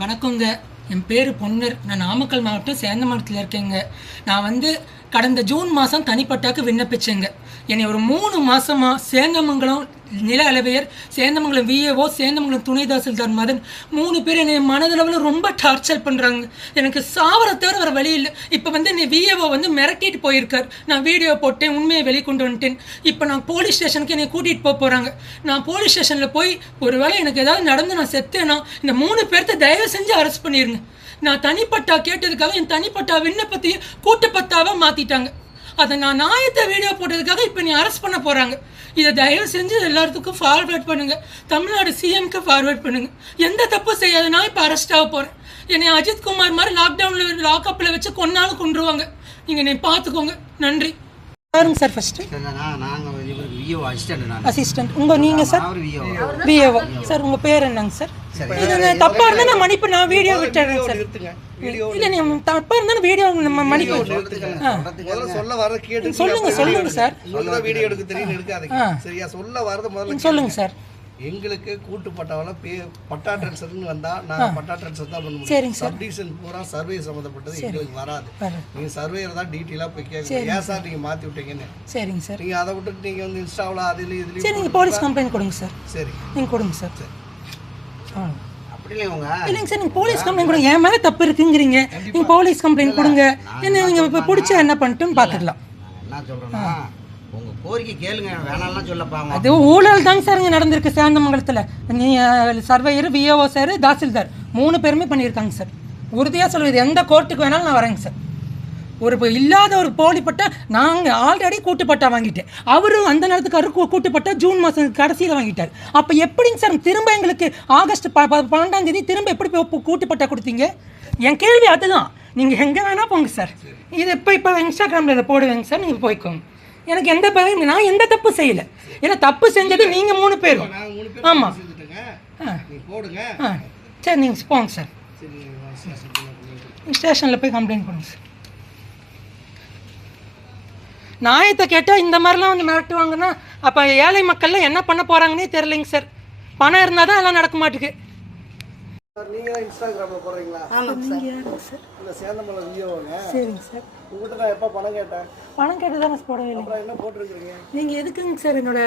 வணக்கங்க. என் பேர் பொன்னர். நான் நாமக்கல் மாவட்டம் சேந்தமங்கலத்தில் இருக்கேங்க. நான் கடந்த ஜூன் மாதம் தனிப்பட்டாக்கு விண்ணப்பிச்சேங்க. என்னை ஒரு 3 மாதமாக சேந்தமங்கலம் நில அளவையர், சேந்தமங்கலம் விஏஓ, சேந்தமங்கலம் துணை தாசில்தார் மதன் 3 பேர் என்னை மனதளவில் ரொம்ப டார்ச்சர் பண்ணுறாங்க. எனக்கு சாவர தவிர வர வழி இல்லை. இப்போ என்னை விஏஓ மிரட்டிட்டு போயிருக்கார். நான் வீடியோ போட்டேன், உண்மையை வெளிக்கொண்டு வந்துட்டேன். இப்போ நான் போலீஸ் ஸ்டேஷனுக்கு என்னை கூட்டிகிட்டு போகிறாங்க. நான் போலீஸ் ஸ்டேஷனில் போய் ஒருவேளை எனக்கு ஏதாவது நடந்து நான் செத்தேன்னா இந்த 3 பேர்த்த தயவு செஞ்சு அரெஸ்ட் பண்ணிடுங்க. நான் தனிப்பட்டா கேட்டதுக்காக என் தனிப்பட்டா விண்ணப்பத்தையும் கூட்டுப்பட்டாவாக மாற்றிட்டாங்க. அதை நான் நியாயத்தை வீடியோ போட்டதுக்காக இப்போ நீ அரெஸ்ட் பண்ண போகிறாங்க. இதை தயவு செஞ்சு எல்லாத்துக்கும் ஃபார்வேர்ட் பண்ணுங்கள். தமிழ்நாடு சிஎம்க்கு ஃபார்வேர்ட் பண்ணுங்கள். எந்த தப்பு செய்யாத நான் இப்போ அரெஸ்ட் ஆக போகிறேன். என்னை அஜித்குமார் மாதிரி லாக்டவுனில் லாக்அப்பில் வச்சு கொன்னாலும் கொண்டுருவாங்க. நீங்கள் என்னை பார்த்துக்கோங்க. நன்றி. பாருங்க சார். ஃபர்ஸ்ட் அசிஸ்டன்ட் நீங்கள் சார் விஏஓ சார். உங்கள் பேர் என்னங்க சார்? இது தப்பாக இருந்தால் நான் மன்னிப்பு, நான் வீடியோ விட்டுறேன் சார். இல்லை நீங்கள் தப்பாக இருந்தால் வீடியோ மன்னிப்பு சொல்லுங்க சார். வீடியோ எடுக்க தெரியும், எடுக்காதீங்க. சரியா? சொல்ல வரது முதல்ல சொல்லுங்க சார். எங்களுக்கு கூட்டு பட்டாவில் பட்டா ட்ரான்ஸ்ஃபர்னு வந்தால் நாங்கள் பட்டா ட்ரான்ஸ்ஃபர் தான் பண்ணுவோம். சரிங்க சார். சப்டிவிஷன் பூரா சர்வே சம்மந்தப்பட்டது எங்களுக்கு வராது. நீங்கள் சர்வேயர் தான் டீட்டெயிலாக போய் கேட்குறீங்க. ஏன் சார் நீங்கள் மாற்றி விட்டீங்கன்னு. சரிங்க சார். நீங்கள் அதை விட்டுட்டு நீங்கள் இன்ஸ்டாவில் அதில் இதுலேயும் சரி, நீங்கள் போலீஸ் கம்ப்ளைண்ட் கொடுங்க சார். சரி, நீங்கள் கொடுங்க சார். சரி, இல்லைங்க சார். நீங்கள் போலீஸ் கம்ப்ளைண்ட் கொடுங்க. என் மேலே தப்பு இருக்குங்கிறீங்க. நீங்கள் போலீஸ் கம்ப்ளைண்ட் கொடுங்க. என்ன நீங்கள் இப்போ பிடிச்சா என்ன பண்ணிட்டுன்னு பார்த்துக்கலாம். என்ன சொல்கிறேன்னா, உங்கள் கோரிக்கை கேளுங்க, வேணாம்லாம் சொல்லப்பாங்க. அது ஊழல் தாங்க சார் இங்கே நடந்திருக்கு சேந்தமங்கலத்தில். சர்வேயர், விஏஓ சார், தாசில்தார் 3 பேருமே பண்ணியிருக்காங்க சார். உறுதியாக சொல்லுது. எந்த கோர்ட்டுக்கு வேணாலும் நான் வரேங்க சார். இல்லாத ஒரு போலிப்பட்டா நாங்கள் ஆல்ரெடி கூட்டுப்பட்டா வாங்கிட்டேன். அவரும் அந்த நேரத்துக்கு கூட்டுப்பட்டா ஜூன் மாதம் கடைசியில் வாங்கிட்டார். அப்போ எப்படிங்க சார் திரும்ப எங்களுக்கு ஆகஸ்ட் 12ஆம் தேதி திரும்ப எப்படி கூட்டுப்பட்டா கொடுத்தீங்க? என் கேள்வி அதுதான். நீங்கள் எங்கே வேணால் போங்க சார். இது இப்போ இன்ஸ்டாகிராமில் இதை போடுவேங்க சார். நீங்கள் போய்க்கோங்க. எனக்கு எந்த பயம், நான் எந்த தப்பு செய்யலை. ஏன்னா தப்பு செஞ்சது நீங்கள் 3 பேரும். ஆமாம். சரி, நீங்கள் போங்க சார். ஸ்டேஷனில் போய் கம்ப்ளைண்ட் பண்ணுங்க சார். நியாயத்தை கேட்டால் இந்த மாதிரிலாம் மிரட்டுவாங்கன்னா அப்போ ஏழை மக்கள்லாம் என்ன பண்ண போகிறாங்கன்னே தெரிலைங்க சார். பணம் இருந்தால் தான் எல்லாம் நடக்க மாட்டேங்குது. நீங்கள் இன்ஸ்டாகிராமில் போடுறீங்களா? ஆமாம் சார். இந்த சேந்தமங்கலம் விஏஓங்க. சரிங்க சார். உங்கள்கிட்ட நான் எப்போ பணம் கேட்டேன்? பணம் கேட்டு தானே போடவே இல்லை. அப்புறம் என்ன போட்டிருக்கிறீங்க? நீங்கள் எதுக்குங்க சார் என்னோட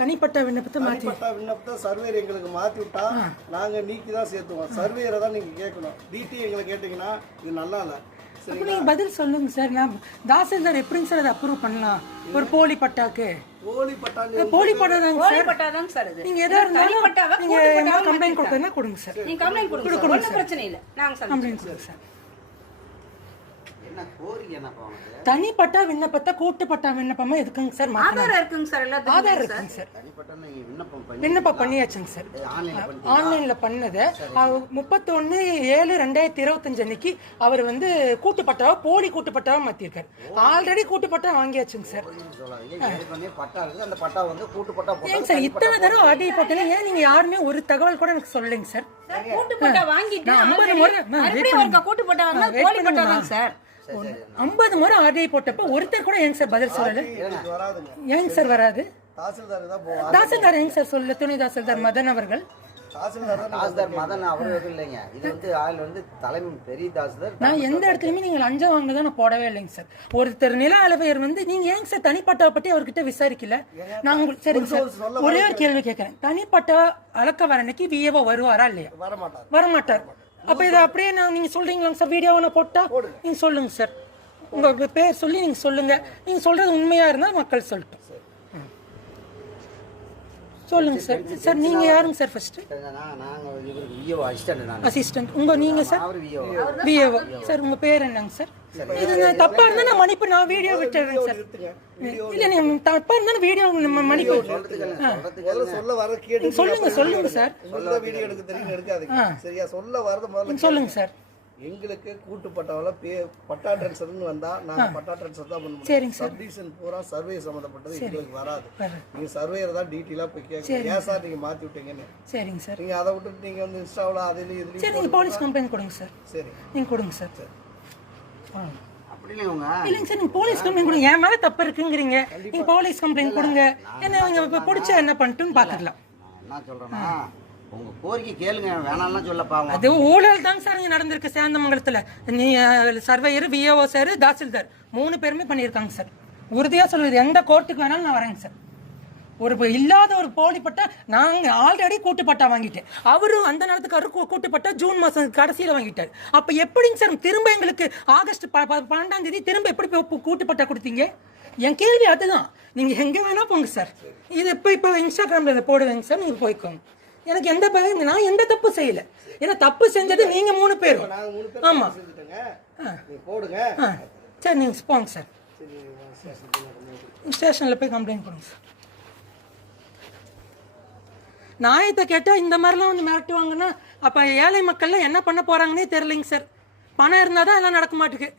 தனிப்பட்ட விண்ணப்பத்தை மாற்றி? தனிப்பட்ட விண்ணப்பத்தை சர்வேயர் எங்களுக்கு மாற்றி விட்டா நாங்கள் நீக்கி தான் சேர்த்துவோம். சர்வேயரை தான் நீங்கள் கேட்கணும். டிடி எங்களை கேட்டிங்கன்னா இது நல்லா இல்லை. அப்போ நீங்கள் பதில் சொல்லுங்க சார். நான் தாசில்தார் எப்படிங்க சார் அதை அப்ரூவ் பண்ணலாம்? ஒரு போலி பட்டாக்கு போலி பட்டா தாங்க சார். நீங்க எதா இருந்தாலும் நீங்க கம்ப்ளைண்ட் கொடுத்தா கொடுங்க சார். நீங்க கம்ப்ளைண்ட் கொடுங்க. ஒண்ணும் பிரச்சனை இல்ல. நாங்க கம்ப்ளைண்ட் கொடுங்க சார். என்ன கோரிக்கை என்னப்பா உங்களுக்கு? தனிப்பட்ட விண்ணப்பத்தை கூட்டுப்பட்ட விண்ணப்பமா எதுக்குங்க சார் மாத்தணும்? ஆதார் இருக்குங்க சார். எல்லாத்துக்கும் ஆதார் இருக்குங்க சார். தனிப்பட்ட விண்ணப்பம் பண்ணியாச்சுங்க சார். ஆன்லைன்ல பண்ணது 31/7/2025 அன்னைக்கு அவர் கூட்டுப்பட்டாவா போலி கூட்டுப்பட்டாவா மாத்திருக்காரு. Already கூட்டுப்பட்டா வாங்கியாச்சுங்க sir. அந்த பட்டா கூட்டுப்பட்டா ஏங்க சார் இத்தனை தடவை ஆர்டிஐ போட்டீங்க? ஏன் நீங்க யாருமே ஒரு தகவல் கூட எனக்கு சொல்லலைங்க சார். கூட்டுப்பட்டா வாங்கிட்டு 50 முறை கூட்டுப்பட்டா வந்தா போலி பட்டா தான் சார். 50 முறை ஆர்டிஐ போட்டப்ப ஒருத்தர் கூட ஏங்க சார் பதில் சொல்லல? ஏங்க சார் வராது? தாசில்தார் ஏங்க சார் சொல்லல? துணை தாசில்தார் மதன் அவர்கள். தாசில்தார் மதன் அவர்கள் இல்லைங்க. இது தலைமை பெரிய தாசில்தார். நான் எந்த இடத்துலயுமே நீங்க லஞ்சம் வாங்கினதா நான் போடவே இல்லைங்க சார். ஒருத்தர் நில அளவையர் நீங்க ஏங்க சார் தனிப்பட்டா பற்றி அவர்கிட்ட விசாரிக்கல? நான் உங்களுக்கு சரிங்க சார் ஒரே ஒரு கேள்வி கேட்கறேன். தனிப்பட்டா அளக்க வர அன்னைக்கு விஏஓ வருவாரா இல்லையா? வரமாட்டார். அப்ப இதை அப்படியே நீங்க சொல்றீங்களாங்க சார்? வீடியோவை நான் போட்டா நீங்க சொல்லுங்க சார். உங்க பேர் சொல்லி நீங்க சொல்லுங்க. நீங்க சொல்றது உண்மையா இருந்தா மக்கள் சொல்லட்டும். சொல்லுங்க சார். சார் நீங்க யாருங்க சார்? First assistant. நீங்க சார் விஏஓ சார். உங்க பேர் என்னங்க சார்? இது தப்பா இருந்தா நான் மன்னிப்பு, நான் வீடியோ விட்டுறேன் சார். இல்ல நீங்க தப்பா இருந்தா வீடியோ மன்னிப்பு சொல்லுங்க சார். வீடியோ எடுக்க தெரியும், எடுக்காதீங்க. சரியா? சொல்ல வரது முதல்ல சொல்லுங்க சார். எங்களுக்கு கூட்டு பட்டாவில் பட்டா ட்ரான்ஸ்ஃபர்னு வந்தால் நாங்கள் பட்டா ட்ரான்ஸ்ஃபர் தான் பண்ணுவோம். சரிங்க சார். சப்டிவிஷன் பூரா சர்வே சம்மந்தப்பட்டது எங்களுக்கு வராது. நீங்கள் சர்வேயர் தான் டீட்டெயிலாக போய் கேட்குறீங்க. ஏன் சார் நீங்கள் மாற்றி விட்டீங்கன்னு. சரிங்க சார். நீங்கள் அதை விட்டுட்டு நீங்கள் இன்ஸ்டாவில் அதில் இதுலேயும். சரி, நீங்கள் போலீஸ் கம்ப்ளைண்ட் கொடுங்க சார். சரி, நீங்கள் கொடுங்க சார். சரி, இல்லைங்க சார். நீங்கள் போலீஸ் கம்ப்ளைண்ட் கொடுங்க. என் மேலே தப்பு இருக்குங்கிறீங்க. நீங்கள் போலீஸ் கம்ப்ளைண்ட் கொடுங்க. என்ன நீங்கள் இப்போ பிடிச்சா என்ன பண்ணிட்டுன்னு பார்த்துக்கலாம். என்ன சொல்கிறேன்னா, உங்க கோரிக்கை கேளுங்க, வேணாம்லாம் சொல்லப்பா. அது ஊழல் தாங்க சார் இங்கே நடந்திருக்கு சேந்தமங்கலத்தில். நீ சர்வேயர், விஏஓ சார், தாசில்தார் 3 பேருமே பண்ணியிருக்காங்க சார். உறுதியாக சொல்லுது, எந்த கோர்ட்டுக்கு வேணாலும் நான் வரேங்க சார். இல்லாத ஒரு போலிப்பட்டா நாங்கள் ஆல்ரெடி கூட்டுப்பட்டா வாங்கிட்டேன். அவரும் அந்த நேரத்துக்கு கூட்டுப்பட்டா ஜூன் மாதம் கடைசியில் வாங்கிட்டார். அப்போ எப்படிங்க சார் திரும்ப எங்களுக்கு ஆகஸ்ட் 12ஆம் தேதி திரும்ப எப்படி கூட்டுப்பட்டா கொடுத்தீங்க? என் கேள்வி அதுதான். நீங்கள் எங்கே வேணால் போங்க சார். இது இப்போ இன்ஸ்டாகிராமில் இதை போடுவேங்க சார், நீங்கள் போய்க்கோங்க. எனக்கு எந்த பயம், நான் எந்த தப்பு செய்யலை. ஏன்னா தப்பு செஞ்சது நீங்கள் 3 பேரும். ஆமாம், போடுங்க. சரி நீங்கள் போங்க சார், ஸ்டேஷனில் போய் கம்ப்ளைண்ட் பண்ணுங்க சார். நியாயத்தை கேட்டால் இந்த மாதிரிலாம் வந்து மிரட்டுவாங்கன்னா அப்போ ஏழை மக்கள்லாம் என்ன பண்ண போகிறாங்கன்னே தெரிலைங்க சார். பணம் இருந்தால் தான் எல்லாம் நடக்க மாட்டேங்குது.